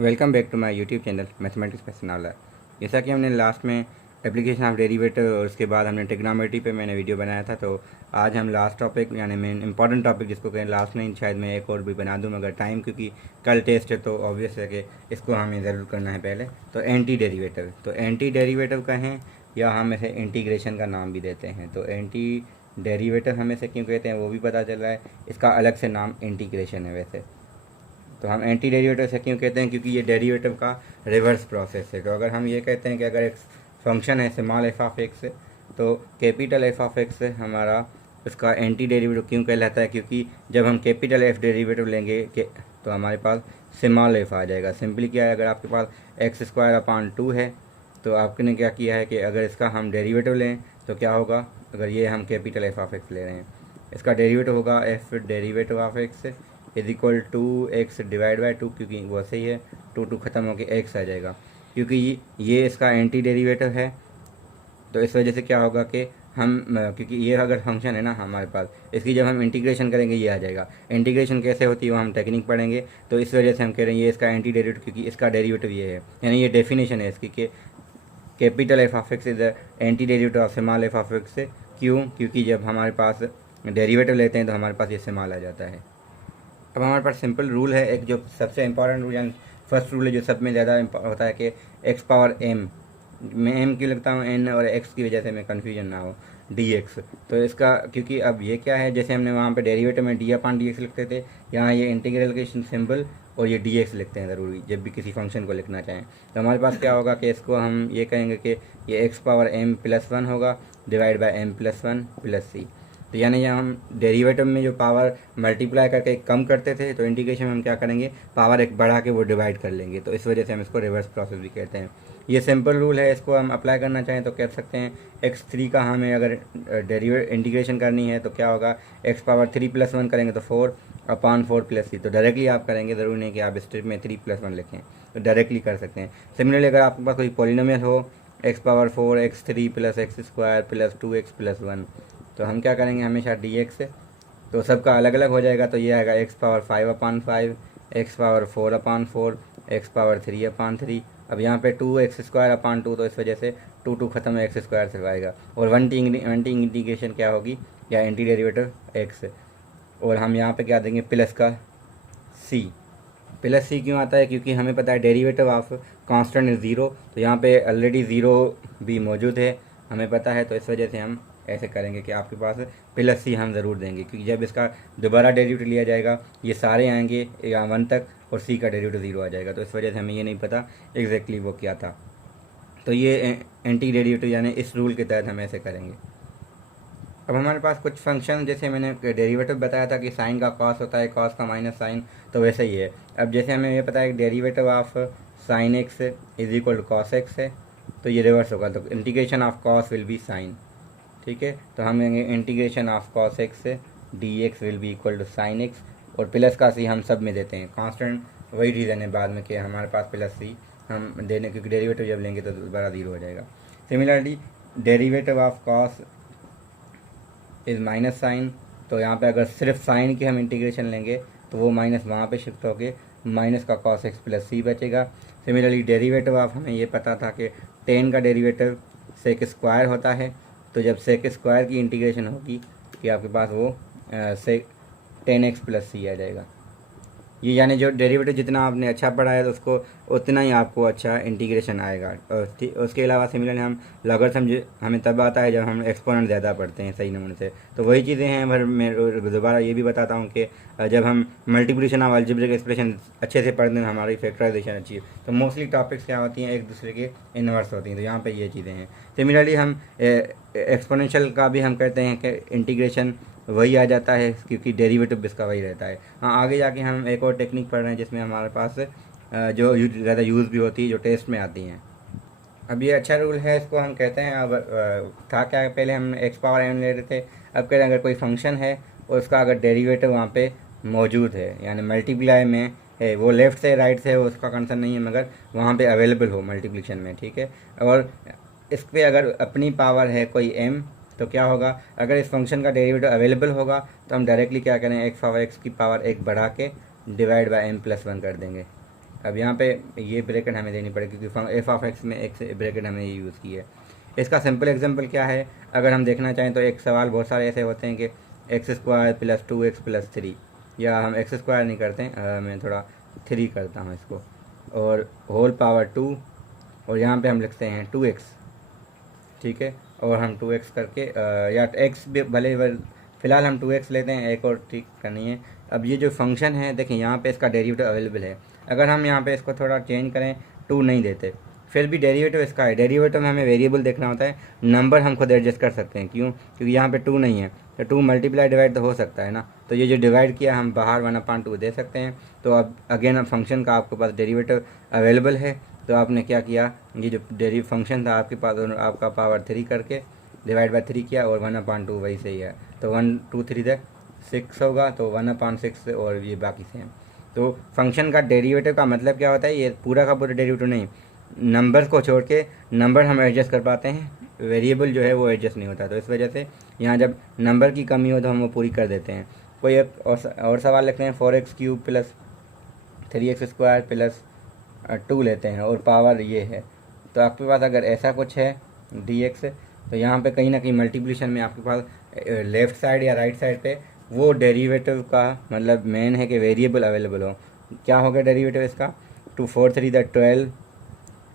Welcome back to my YouTube channel mathematics personal. जैसा कि हमने लास्ट में एप्लीकेशन ऑफ डेरिवेटिव और उसके बाद हमने ट्रिग्नोमेट्री पे मैंने वीडियो बनाया था, तो आज हम लास्ट टॉपिक यानी मेन इंपॉर्टेंट टॉपिक जिसको कहें लास्ट नहीं, शायद मैं एक और भी बना दूं मगर टाइम क्योंकि कल टेस्ट है तो ऑब्वियस है कि इसको हमें ज़रूर करना है पहले। तो एंटी डेरिवेटिव, तो एंटी डेरिवेटिव कहें या हम इसे इंटीग्रेशन का नाम भी देते हैं। तो एंटी डेरिवेटिव हम इसे क्यों कहते हैं वो भी पता चल रहा है, इसका अलग से नाम इंटीग्रेशन है वैसे। तो हम एंटी डेरिवेटिव से क्यों कहते हैं, क्योंकि ये डेरिवेटिव का रिवर्स प्रोसेस है। तो अगर हम ये कहते हैं कि अगर एक फंक्शन है स्मॉल एफ ऑफ एक्स, तो कैपिटल एफ ऑफ एक्स हमारा उसका एंटी डेरिवेटिव क्यों कहलाता है, क्योंकि जब हम कैपिटल एफ डेरिवेटिव लेंगे तो हमारे पास स्मॉल एफ आ जाएगा। सिंपली क्या है, अगर आपके पास एक्स स्क्वायर अपॉन 2 है तो आपने क्या किया है कि अगर इसका हम डेरिवेटिव लें तो क्या होगा, अगर ये हम कैपिटल एफ ऑफ एक्स ले रहे हैं, इसका डेरिवेटिव होगा f derivative of x is equal to x divide by 2, क्योंकि वो सही है, 2 ख़त्म होकर एक्स आ जाएगा, क्योंकि ये इसका एंटी डेरिवेटिव है। तो इस वजह से क्या होगा कि हम क्योंकि ये अगर फंक्शन है ना हमारे पास, इसकी जब हम इंटीग्रेशन करेंगे ये आ जाएगा। इंटीग्रेशन कैसे होती है वो हम टेक्निक पढ़ेंगे। तो इस वजह से हम कह रहे हैं ये इसका एंटी डेरिवेटिव, क्योंकि इसका डेरिवेटिव ये है, यानी ये डेफिनेशन है इसकी कि capital F of x is the anti derivative of small F of x. क्यों, क्योंकि जब हमारे पास डेरिवेटिव लेते हैं तो हमारे पास ये स्मॉल आ जाता है। अब हमारे पास सिंपल रूल है एक, जो सबसे इंपॉर्टेंट रूल यानी फर्स्ट रूल है जो सब में ज़्यादा होता है कि एक्स पावर एम, मैं एम क्यों लिखता हूँ एन और एक्स की वजह से मैं कन्फ्यूजन ना हो, डी एक्स। तो इसका क्योंकि अब ये क्या है, जैसे हमने वहाँ पे डेरिवेटिव में डी अपान डी एक्स लिखते थे, यहाँ ये इंटीग्रल के सिंबल और ये डी एक्स लिखते हैं ज़रूरी जब भी किसी फंक्शन को लिखना चाहें। तो हमारे पास क्या होगा कि इसको हम ये कहेंगे कि ये एक्स पावर एम प्लस 1 होगा divide by M plus 1 plus C. तो यानी जब हम डेरिवेटिव में जो पावर मल्टीप्लाई करके कम करते थे, तो इंटीग्रेशन में हम क्या करेंगे, पावर एक बढ़ा के वो डिवाइड कर लेंगे। तो इस वजह से हम इसको रिवर्स प्रोसेस भी कहते हैं। ये सिंपल रूल है, इसको हम अप्लाई करना चाहें तो कह सकते हैं x3 का हमें अगर इंटीग्रेशन करनी है तो क्या होगा, एक्स पावर 3 प्लस 1 करेंगे तो 4 अपॉन 4 प्लस सी। तो डायरेक्टली आप करेंगे, ज़रूरी नहीं कि आप स्ट्रिप में 3 प्लस 1 लिखें, तो डायरेक्टली कर सकते हैं। सिमिलरली अगर आपके पास कोई पॉलिनोमियल हो x power 4 x3 plus x square plus 2x plus 1, तो हम क्या करेंगे हमेशा डी एक्स, तो सबका अलग अलग हो जाएगा। तो ये आएगा एक्स पावर 5 अपान 5, एक्स पावर 4 अपान 4, एक्स पावर 3 अपान 3। अब यहाँ पे 2x स्क्वायर अपान 2, तो इस वजह से 2 ख़त्म है, एक्स स्क्वायर से आएगा। और वन टी इंटीग्रेशन क्या होगी, या एंटी डेरिवेटिव एक्स, और हम यहाँ पे क्या देंगे प्लस का सी। प्लस सी क्यों आता है, क्योंकि हमें पता है डेरिवेटिव ऑफ कांस्टेंट इज 0, तो यहाँ पे ऑलरेडी 0 भी मौजूद है हमें पता है। तो इस वजह से हम ऐसे करेंगे कि आपके पास प्लस सी हम ज़रूर देंगे, क्योंकि जब इसका दोबारा डेरिवेटिव लिया जाएगा ये सारे आएंगे या 1 तक और सी का डेरिवेटिव 0 आ जाएगा। तो इस वजह से हमें ये नहीं पता एग्जैक्टली वो क्या था। तो ये एंटी डेरिवेटिव यानी इस रूल के तहत हम ऐसे करेंगे। अब हमारे पास कुछ फंक्शन, जैसे मैंने डेरिवेटिव बताया था कि साइन का कॉस होता है, कॉस का माइनस साइन, तो वैसे ही है। अब जैसे हमें ये पता है derivative of sine x is equal to cos x है, तो ये रिवर्स होगा, तो integration of cos will be sine. ठीक है, तो हम लेंगे integration of cos x d x will be equal to sine x, और प्लस का सी हम सब में देते हैं कांस्टेंट, वही रीज़न है बाद में कि हमारे पास प्लस सी हम देने, क्योंकि डेरिवेटिव जब लेंगे तो दोबारा 0 हो जाएगा। Similarly derivative of cos is minus sine, तो यहाँ पे अगर सिर्फ साइन की हम इंटीग्रेशन लेंगे तो वो माइनस वहाँ पे शिफ्ट होके माइनस का कॉस एक्स प्लस सी बचेगा। सिमिलरली डेरिवेटिव ऑफ, हमें ये पता था कि 10 का डेरिवेटिव सेक स्क्वायर होता है, तो जब सेक स्क्वायर की इंटीग्रेशन होगी कि आपके पास वो सेक 10x प्लस सी आ जाएगा। ये यानी जो डेरिवेटिव जितना आपने अच्छा पढ़ा है तो उसको उतना ही आपको अच्छा इंटीग्रेशन आएगा। और उसके अलावा सिमिलरली हम लॉगरिथम हमें तब आता है जब हम एक्सपोनेंट ज़्यादा पढ़ते हैं सही नमूने से। तो वही चीज़ें हैं, पर मैं दोबारा ये भी बताता हूँ कि जब हम मल्टीप्लिकेशन ऑफ अलजेब्रिक एक्सप्रेशन अच्छे से पढ़ते हैं, हमारी फैक्टराइजेशन अच्छी है, तो मोस्टली टॉपिक्स क्या होती हैं, एक दूसरे के इन्वर्स होती हैं। तो यहाँ पर ये चीज़ें हैं। सिमिलरली हम एक्सपोनेंशियल का भी हम कहते हैं कि इंटीग्रेशन वही आ जाता है, क्योंकि डेरिवेटिव इसका वही रहता है। हाँ, आगे जाके हम एक और टेक्निक पढ़ रहे हैं जिसमें हमारे पास जो ज़्यादा यूज़ भी होती है, जो टेस्ट में आती हैं। अब ये अच्छा रूल है, इसको हम कहते हैं। अब था क्या, पहले हम एक्स पावर एन ले रहे थे, अब कह रहे हैं अगर कोई फंक्शन है और उसका अगर डेरिवेटिव वहाँ पे मौजूद है, यानी मल्टीप्लाई में है, वो लेफ़्ट से राइट से उसका कंसर्न नहीं है, मगर वहाँ पे अवेलेबल हो मल्टीप्लिकेशन में, ठीक है। और इस पर अगर अपनी पावर है कोई m, तो क्या होगा, अगर इस फंक्शन का डेरिवेटिव अवेलेबल होगा तो हम डायरेक्टली क्या करें, एक्स पावर एक्स की पावर 1 बढ़ा के डिवाइड बाय m प्लस 1 कर देंगे। अब यहाँ पे ये ब्रैकेट हमें देनी पड़ेगी क्योंकि एफ ऑफ एक्स में एक्स ब्रैकेट हमने ये यूज़ की है। इसका सिंपल एग्जांपल क्या है, अगर हम देखना चाहें तो एक सवाल बहुत सारे ऐसे होते हैं कि x square plus 2x plus 3, या हम एक्स स्क्वायर नहीं करते हैं, मैं थोड़ा 3 करता हूँ इसको, और होल पावर 2, और यहाँ पे हम लिखते हैं 2x, ठीक है, और हम 2x करके या x भी भले फ़िलहाल हम 2x लेते हैं, एक और ठीक करनी है। अब ये जो फंक्शन है देखें यहाँ पे इसका डेरिवेटिव अवेलेबल है, अगर हम यहाँ पे इसको थोड़ा चेंज करें 2 नहीं देते, फिर भी डेरिवेटिव इसका है। डेरिवेटिव में हमें वेरिएबल देखना होता है, नंबर हम खुद एडजस्ट कर सकते हैं, क्यों, क्योंकि यहाँ पे 2 नहीं है, तो 2 मल्टीप्लाई डिवाइड तो हो सकता है ना, तो ये जो डिवाइड किया हम बाहर 1/2 दे सकते हैं। तो अब अगेन फंक्शन का आपके पास डेरिवेटिव अवेलेबल है, तो आपने क्या किया, ये जो फंक्शन था आपके पास, आपका पावर 3 करके डिवाइड बाय 3 किया, और 1/2 वही सही है, तो 1 2 3 से 6 होगा, तो 1/6 और ये बाकी सेम। तो फंक्शन का डेरिवेटिव का मतलब क्या होता है, ये पूरा का पूरा डेरिवेटिव नहीं, नंबर्स को छोड़ के नंबर हम एडजस्ट कर पाते हैं, वेरिएबल जो है वो एडजस्ट नहीं होता। तो इस वजह से यहाँ जब नंबर की कमी हो तो हम वो पूरी कर देते हैं। कोई एक और सवाल लिखते हैं 4x³ प्लस 3x² प्लस 2 लेते हैं और पावर ये है, तो आपके पास अगर ऐसा कुछ है dx, तो यहाँ पे कहीं ना कहीं मल्टीप्लिकेशन में आपके पास लेफ़्ट साइड या राइट साइड पे वो डेरिवेटिव का मतलब मेन है कि वेरिएबल अवेलेबल हो। क्या होगा डेरिवेटिव इसका, 2 4 3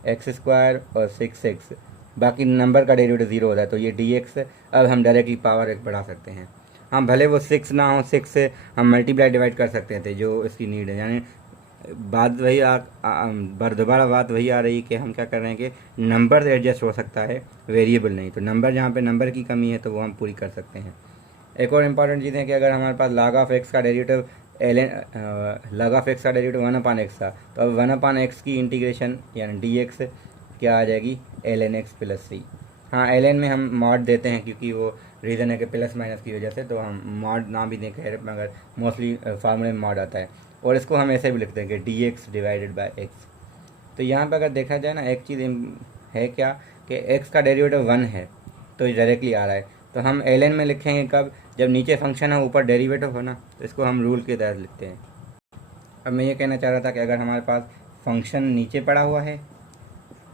12x² और 6x, बाकी नंबर का डेरिवेटिव 0 होता है, तो ये dx अब हम डायरेक्टली पावर 1 बढ़ा सकते हैं। हम भले वो 6 ना हो, 6 से हम मल्टीप्लाई डिवाइड कर सकते थे जो इसकी नीड है, यानी बात वही दोबारा बात वही आ रही कि हम क्या कर रहे हैं कि नंबर एडजस्ट हो सकता है, वेरिएबल नहीं। तो नंबर जहाँ पे नंबर की कमी है तो वो हम पूरी कर सकते हैं। एक और इम्पॉर्टेंट चीज़ है कि अगर हमारे पास log ऑफ x का डेरिवेटिव log ऑफ x का डेरिवेटिव 1/x था, तो अब 1/x की इंटीग्रेशन यानी dx क्या आ जाएगी, ln x प्लस c। हाँ, ln में हम मॉड देते हैं क्योंकि वो रीज़न है कि प्लस माइनस की वजह से, तो हम मॉड ना भी दें खैर, मगर मोस्टली फार्मूले में मॉड आता है। और इसको हम ऐसे भी लिखते हैं कि dx डिवाइडेड बाय x। तो यहाँ पे अगर देखा जाए ना, एक चीज़ है क्या कि x का डेरिवेटिव 1 है तो ये डायरेक्टली आ रहा है, तो हम ln में लिखेंगे कब, जब नीचे फंक्शन है ऊपर डेरिवेटिव हो ना, तो इसको हम रूल के तहत लिखते हैं। अब मैं ये कहना चाह रहा था कि अगर हमारे पास फंक्शन नीचे पड़ा हुआ है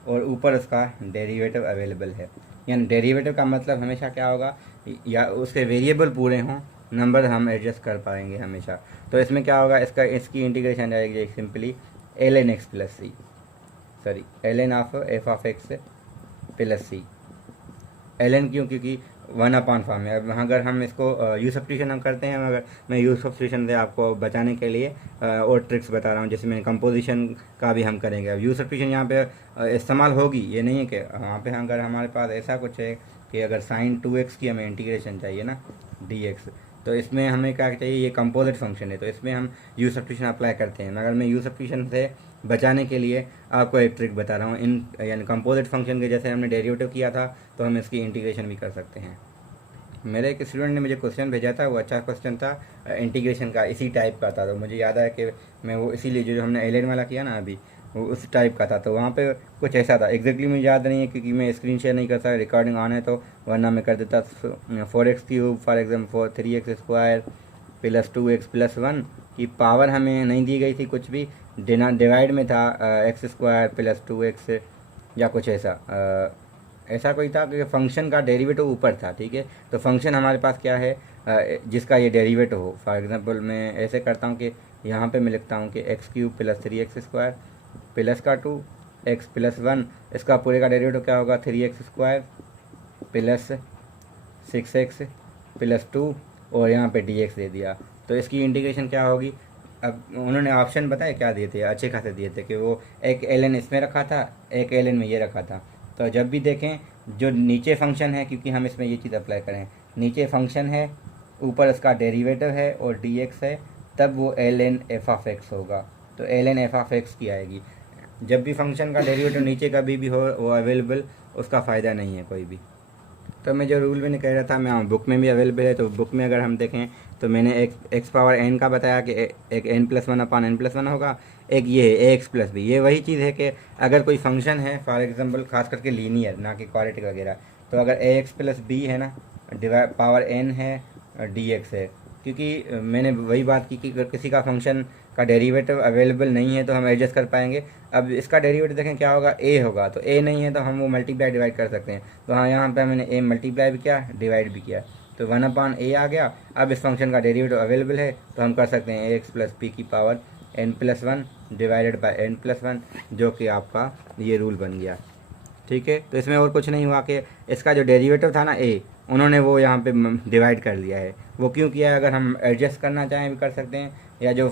और ऊपर उसका डेरिवेटिव अवेलेबल है, यानी डेरिवेटिव का मतलब हमेशा क्या होगा, या उसके वेरिएबल पूरे हों, नंबर हम एडजस्ट कर पाएंगे हमेशा। तो इसमें क्या होगा, इसकी इंटीग्रेशन जाएगी simply ln x plus C, sorry ln of f of x plus C. ln क्यों, क्योंकि 1/, है। अब अगर हम इसको यू सब्स्टिट्यूशन हम करते हैं, मगर मैं यू सब्स्टिट्यूशन से आपको बचाने के लिए और ट्रिक्स बता रहा हूँ, जैसे मैंने कंपोजिशन का भी हम करेंगे। अब यू सब्स्टिट्यूशन यहाँ पे इस्तेमाल होगी, ये नहीं है कि वहाँ पे अगर हमारे पास ऐसा कुछ है कि अगर साइन 2x की हमें इंटीग्रेशन चाहिए ना dx, तो इसमें हमें क्या चाहिए, ये कंपोजिट फंक्शन है, तो इसमें हम यू सब्स्टिट्यूशन अप्लाई करते हैं। मगर मैं यू सब्स्टिट्यूशन से बचाने के लिए आपको एक ट्रिक बता रहा हूँ, इन यानी कंपोजिट फंक्शन के जैसे हमने डेरिवेटिव किया था तो हम इसकी इंटीग्रेशन भी कर सकते हैं। मेरे एक स्टूडेंट ने मुझे क्वेश्चन भेजा था, वो अच्छा क्वेश्चन था, इंटीग्रेशन का इसी टाइप का था, तो मुझे याद है कि मैं वो इसीलिए जो हमने एलियन वाला किया ना अभी, वो उस टाइप का था। तो वहाँ पे कुछ ऐसा था, एग्जैक्टली मुझे याद नहीं है क्योंकि मैं स्क्रीन शेयर नहीं करता, रिकॉर्डिंग ऑन है, तो वरना मैं कर देता 4x³ for example 3x² plus 2x plus 1 की पावर हमें नहीं दी गई थी कुछ भी, डिवाइड में था x² प्लस 2x या कुछ ऐसा ऐसा कोई था कि फंक्शन का डेरिवेटिव ऊपर था, ठीक है। तो फंक्शन हमारे पास क्या है जिसका ये डेरिवेटिव हो। फॉर एग्जांपल मैं ऐसे करता हूँ कि यहाँ पे मैं लिखता हूँ कि x³ प्लस 3x² प्लस का 2x प्लस 1, इसका पूरे का डेरिवेटिव क्या होगा, 3x² प्लस 6x प्लस 2, और यहाँ पे dx दे दिया। तो इसकी इंटीग्रेशन क्या होगी, अब उन्होंने ऑप्शन बताए क्या दिए थे, अच्छे खासे दिए थे कि वो एक ln इसमें रखा था, एक ln में ये रखा था। तो जब भी देखें जो नीचे फंक्शन है, क्योंकि हम इसमें ये चीज़ अप्लाई करें, नीचे फंक्शन है ऊपर इसका डेरिवेटिव है और dx है, तब वो ln f ऑफ x होगा। तो ln f ऑफ x की आएगी। जब भी फंक्शन का डेरिवेटिव नीचे कभी भी हो वो अवेलेबल, उसका फ़ायदा नहीं है कोई भी। तो मैं जो रूल मैंने कह रहा था, मैं बुक में भी अवेलेबल है। तो बुक में अगर हम देखें तो मैंने x पावर n का बताया कि एक n+1/n+1 होगा, एक ये है ax प्लस बी। ये वही चीज़ है कि अगर कोई फंक्शन है फॉर एग्जांपल खास करके लीनियर, ना कि क्वाड्रेटिक वगैरह, तो अगर ax प्लस बी है ना, पावर n है dx है, क्योंकि मैंने वही बात की कि अगर किसी का फंक्शन का डेरिवेटिव अवेलेबल नहीं है तो हम एडजस्ट कर पाएंगे। अब इसका डेरिवेटिव देखें क्या होगा, ए होगा, तो ए नहीं है तो हम वो मल्टीप्लाई डिवाइड कर सकते हैं। तो हाँ, यहाँ पे मैंने ए मल्टीप्लाई भी किया, डिवाइड भी किया, तो 1/a आ गया। अब इस फंक्शन का डेरिवेटिव अवेलेबल है तो हम कर सकते हैं ax प्लस पी की power n+1 divided by n+1, जो कि आपका ये रूल बन गया। ठीक है, तो इसमें और कुछ नहीं हुआ कि इसका जो डेरिवेटिव था ना ए, उन्होंने वो यहाँ पे डिवाइड कर लिया है। वो क्यों किया है, अगर हम एडजस्ट करना चाहें भी कर सकते हैं, या जो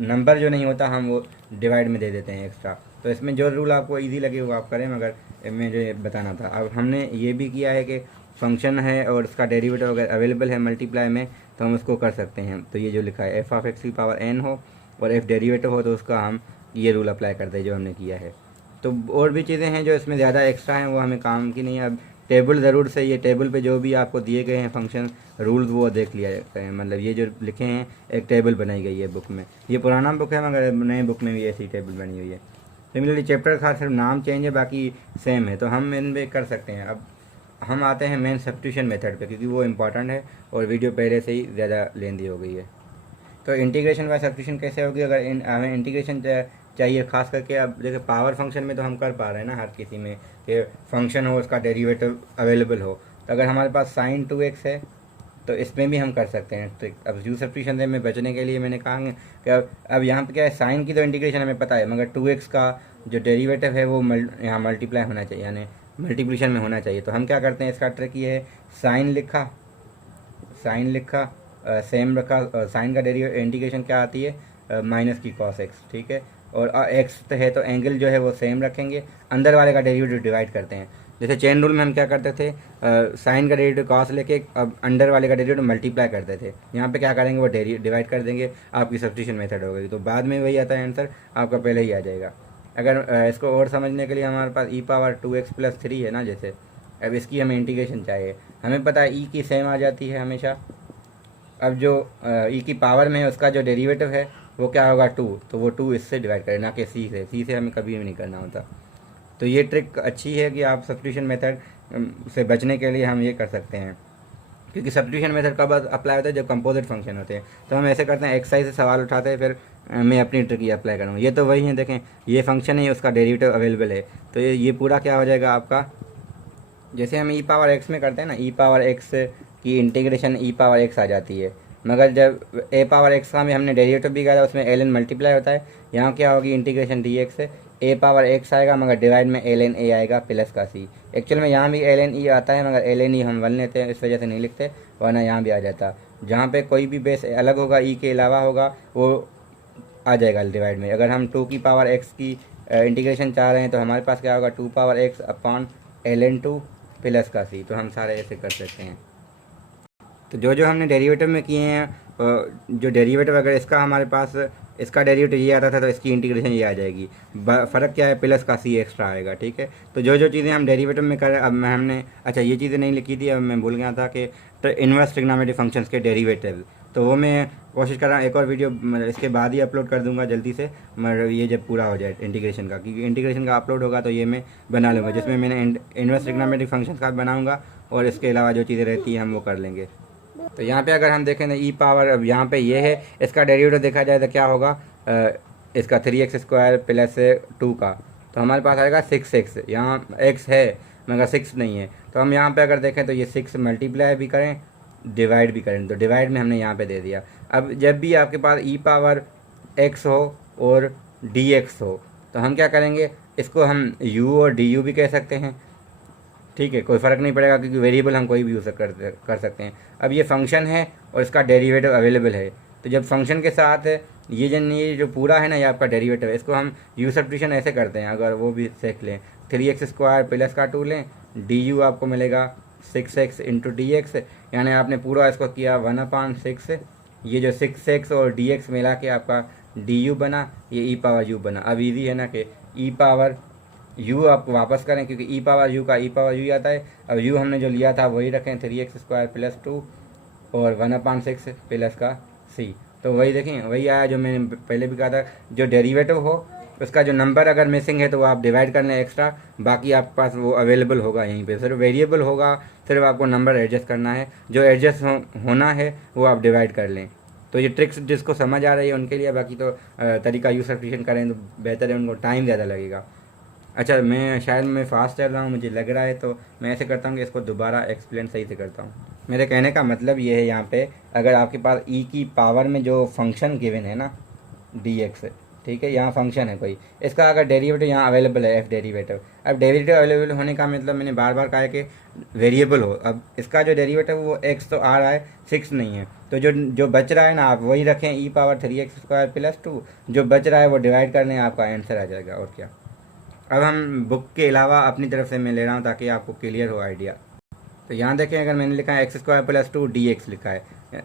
नंबर जो नहीं होता हम वो डिवाइड में दे देते हैं एक्स्ट्रा। तो इसमें जो रूल आपको इजी लगे वो आप करें, मगर मुझे बताना था। अब हमने ये भी किया है कि फंक्शन है और उसका डेरिवेटिव अगर अवेलेबल है मल्टीप्लाई में तो हम उसको कर सकते हैं। तो ये जो लिखा है f(x) की पावर n हो और f डेरिवेटिव हो तो उसका हम ये रूल अप्लाई करते हैं जो हमने किया है। तो और भी चीज़ें हैं जो इसमें ज़्यादा एक्स्ट्रा हैं, वो हमें काम की नहीं है। अब टेबल ज़रूर से, ये टेबल पे जो भी आपको दिए गए हैं फंक्शन रूल्स वो देख लिया जाता है। मतलब ये जो लिखे हैं एक टेबल बनाई गई है बुक में, ये पुराना बुक है मगर नए बुक में भी ऐसी टेबल बनी हुई है। सिमिलरली चैप्टर का सिर्फ नाम चेंज है, बाकी सेम है, तो हम इनमें कर सकते हैं। अब हम आते हैं मेन सब्स्टिट्यूशन मेथड पे, क्योंकि वो इम्पॉर्टेंट है और वीडियो पहले से ही ज़्यादा लेंदी हो गई है। तो इंटीग्रेशन बाय सब्स्टिट्यूशन कैसे होगी, अगर हमें इंटीग्रेशन चाहिए, खास करके अब देखिए पावर फंक्शन में तो हम कर पा रहे हैं ना हर किसी में, कि फंक्शन हो उसका डेरिवेटिव अवेलेबल हो। तो अगर हमारे पास sin 2x है तो इसमें भी हम कर सकते हैं। तो अब यू सब्स्टिट्यूशन से में बचने के लिए मैंने कहा कि अब यहाँ पे क्या है, साइन की तो इंटीग्रेशन हमें पता है, मगर 2x का जो डेरिवेटिव है वो यहाँ मल्टीप्लाई होना चाहिए, यानी मल्टीप्लिकेशन में होना चाहिए। तो हम क्या करते हैं, इसका ट्रिक ये है, साइन लिखा सेम रखा, साइन का डेरिवेटिव इंटीग्रेशन क्या आती है, माइनस की cos x, ठीक है। और x है तो एंगल जो है वो सेम रखेंगे, अंदर वाले का डेरिवेटिव डिवाइड करते हैं। जैसे चेन रूल में हम क्या करते थे, साइन का डेरिवेटिव cos लेके अब अंडर वाले का डेरिवेटिव मल्टीप्लाई करते थे। यहाँ पे क्या करेंगे, वो डिवाइड कर देंगे, आपकी सब्स्टिट्यूशन मेथड हो गई। तो बाद में वही आता है आंसर, आपका पहले ही आ जाएगा। अगर इसको और समझने के लिए हमारे पास e⁻2x+3 है ना, जैसे अब इसकी हमें इंटीग्रेशन चाहिए, हमें पता है e की सेम आ जाती है हमेशा। अब जो e की पावर में है उसका जो डेरिवेटिव है वो क्या होगा 2, तो वो 2 इससे डिवाइड करें, ना कि c से हमें कभी भी नहीं करना होता। तो ये ट्रिक अच्छी है कि आप सब्स्टिट्यूशन मेथड से बचने के लिए हम ये कर सकते हैं, क्योंकि सब्स्टिट्यूशन मेथड कब अप्लाई होता है, जब कंपोजिट फंक्शन होते हैं। तो हम ऐसे करते हैं, एक्सरसाइज से सवाल उठाते हैं, फिर मैं अपनी ट्रिक ये अप्लाई करूँगा। ये तो वही है, देखें ये फंक्शन है, उसका डेरिवेटिव अवेलेबल है, तो ये पूरा क्या हो जाएगा आपका, जैसे हम e⁻x में करते हैं ना, e⁻x की इंटीग्रेशन e⁻x आ जाती है, मगर जब a⁻x का भी हमने डेरिवेटिव भी करा उसमें ln मल्टीप्लाई होता है। यहाँ क्या होगी, इंटीग्रेशन dx से a⁻x आएगा, मगर डिवाइड में ln a आएगा प्लस का c। एक्चुअल में यहाँ भी ln e आता है, मगर ln e हम 1 लेते हैं, इस वजह से नहीं लिखते, वरना यहाँ भी आ जाता। जहाँ पे कोई भी बेस अलग होगा, e के अलावा होगा, वो आ जाएगा डिवाइड में। अगर हम 2⁻x की इंटीग्रेशन चाह रहे हैं तो हमारे पास क्या होगा, 2⁻x अपॉन ln2 प्लस का c। तो हम सारे ऐसे कर सकते हैं। तो जो हमने डेरिवेटिव में किए हैं, जो डेरिवेटिव अगर इसका हमारे पास इसका डेरिवेटिव ये आता था तो इसकी इंटीग्रेशन ये आ जाएगी। फ़र्क क्या है, प्लस का c एक्स्ट्रा आएगा, ठीक है। तो जो चीज़ें हम डेरिवेटिव में करें, अब हमने अच्छा ये चीज़ें नहीं लिखी थी, अब मैं भूल गया था कि इनवर्स ट्रिग्नोमेट्रिक फंक्शंस के डेरिवेटिव, तो वो मैं कोशिश कर रहा हूँ एक और वीडियो इसके बाद ही अपलोड कर दूंगा जल्दी से, मगर ये जब पूरा हो जाए इंटीग्रेशन का, क्योंकि इंटीग्रेशन का अपलोड होगा तो ये मैं बना लूँगा, जिसमें मैंने इनवर्स ट्रिग्नोमेट्रिक फंक्शंस का बनाऊँगा और इसके अलावा जो चीज़ें रहती हैं हम वो कर लेंगे। तो यहाँ पे अगर हम देखें तो e पावर, अब यहाँ पे ये है, इसका डेरिवेटिव देखा जाए तो क्या होगा, इसका 3x² प्लस 2 का, तो हमारे पास आएगा 6x। यहाँ x है मगर 6 नहीं है, तो हम यहाँ पे अगर देखें तो ये 6 मल्टीप्लाई भी करें, डिवाइड भी करें, तो डिवाइड में हमने यहाँ पे दे दिया। अब जब भी आपके पास e⁻x हो और dx हो तो हम क्या करेंगे, इसको हम u और du भी कह सकते हैं, ठीक है, कोई फ़र्क नहीं पड़ेगा, क्योंकि वेरिएबल हम कोई भी यूज़ कर सकते हैं। अब ये फंक्शन है और इसका डेरिवेटिव अवेलेबल है, तो जब फंक्शन के साथ ये जो पूरा है ना, ये आपका डेरिवेटिव है, इसको हम यू सब्स्टिट्यूशन ऐसे करते हैं, अगर वो भी सीख लें, 3x² प्लस का 2 लें, du आपको मिलेगा 6x इंटू dx, यानी आपने पूरा इसको किया 1/6, ये जो 6x और dx मिला के आपका du बना, ये e⁻u बना। अब ईजी है ना कि e⁻u आप वापस करें, क्योंकि e⁻u का e⁻u आता है। अब u हमने जो लिया था वही रखें, 3x² प्लस 2 और 1/6 प्लस का c, तो वही देखें वही आया जो मैंने पहले भी कहा था। जो डेरिवेटिव हो उसका जो नंबर अगर मिसिंग है तो वो आप डिवाइड कर लें एक्स्ट्रा, बाकी आपके पास वो अवेलेबल होगा यहीं पे, सिर्फ वेरिएबल होगा, सिर्फ आपको नंबर एडजस्ट करना है, जो एडजस्ट होना है वो आप डिवाइड कर लें। तो ये ट्रिक्स जिसको समझ आ रही है उनके लिए, बाकी तो तरीका यूज़ सफिशिएंट करें तो बेहतर है, उनको टाइम ज़्यादा लगेगा। अच्छा, मैं फास्ट चल रहा हूँ मुझे लग रहा है, तो मैं ऐसे करता हूँ कि इसको दोबारा एक्सप्लेन सही से करता हूँ। मेरे कहने का मतलब ये है, यहाँ पे अगर आपके पास ई की पावर में जो फंक्शन गिवन है ना डी एक्स, ठीक है, यहाँ फंक्शन है कोई, इसका अगर डेरिवेटिव यहाँ अवेलेबल है एफ डेरिवेटिव। अब डेरिवेटिव अवेलेबल होने का मतलब मैंने बार बार कहा है कि वेरिएबल हो। अब इसका जो डेरिवेटिव वो एक्स तो आ रहा है, 6 नहीं है, तो जो जो बच रहा है ना आप वही रखें, ई पावर 3x² प्लस 2, जो बच रहा है वो डिवाइड करने आपका आंसर आ जाएगा, और क्या। अब हम बुक के अलावा अपनी तरफ से मैं ले रहा हूँ ताकि आपको क्लियर हो आइडिया। तो यहाँ देखें, अगर मैंने लिखा है x² प्लस 2 dx लिखा है,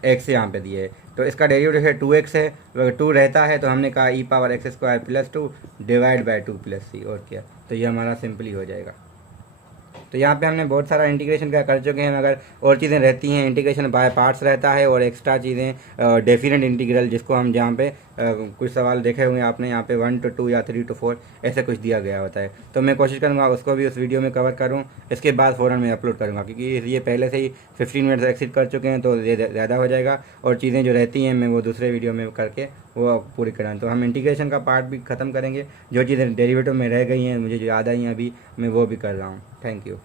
x यहाँ पे दिए है, तो इसका डेरिवेटिव है 2x है, अगर 2 रहता है तो हमने कहा e power x² plus 2 divide by 2 plus C, और क्या। तो ये हमारा सिंपली हो जाएगा। तो यहाँ पे हमने बहुत सारा इंटीग्रेशन का कर चुके हैं, मगर और चीज़ें रहती हैं, इंटीग्रेशन बाय पार्ट्स रहता है, और एक्स्ट्रा चीज़ें डेफिनेट इंटीग्रल, जिसको हम जहाँ पे कुछ सवाल देखे होंगे आपने, यहाँ पे 1 to 2 या 3 to 4 ऐसे कुछ दिया गया होता है। तो मैं कोशिश करूँगा उसको भी उस वीडियो में कवर करूँ, इसके बाद फ़ौरन मैं अपलोड करूँगा, क्योंकि ये पहले से ही 15 मिनट्स एक्सीड कर चुके हैं, तो ये ज़्यादा हो जाएगा, और चीज़ें जो रहती हैं मैं वो दूसरे वीडियो में करके वो पूरी कराएं। तो हम इंटीग्रेशन का पार्ट भी ख़त्म करेंगे, जो चीज़ें डेरिवेटिव में रह गई हैं मुझे जो याद आई हैं अभी, मैं वो भी कर रहा हूँ। Thank you.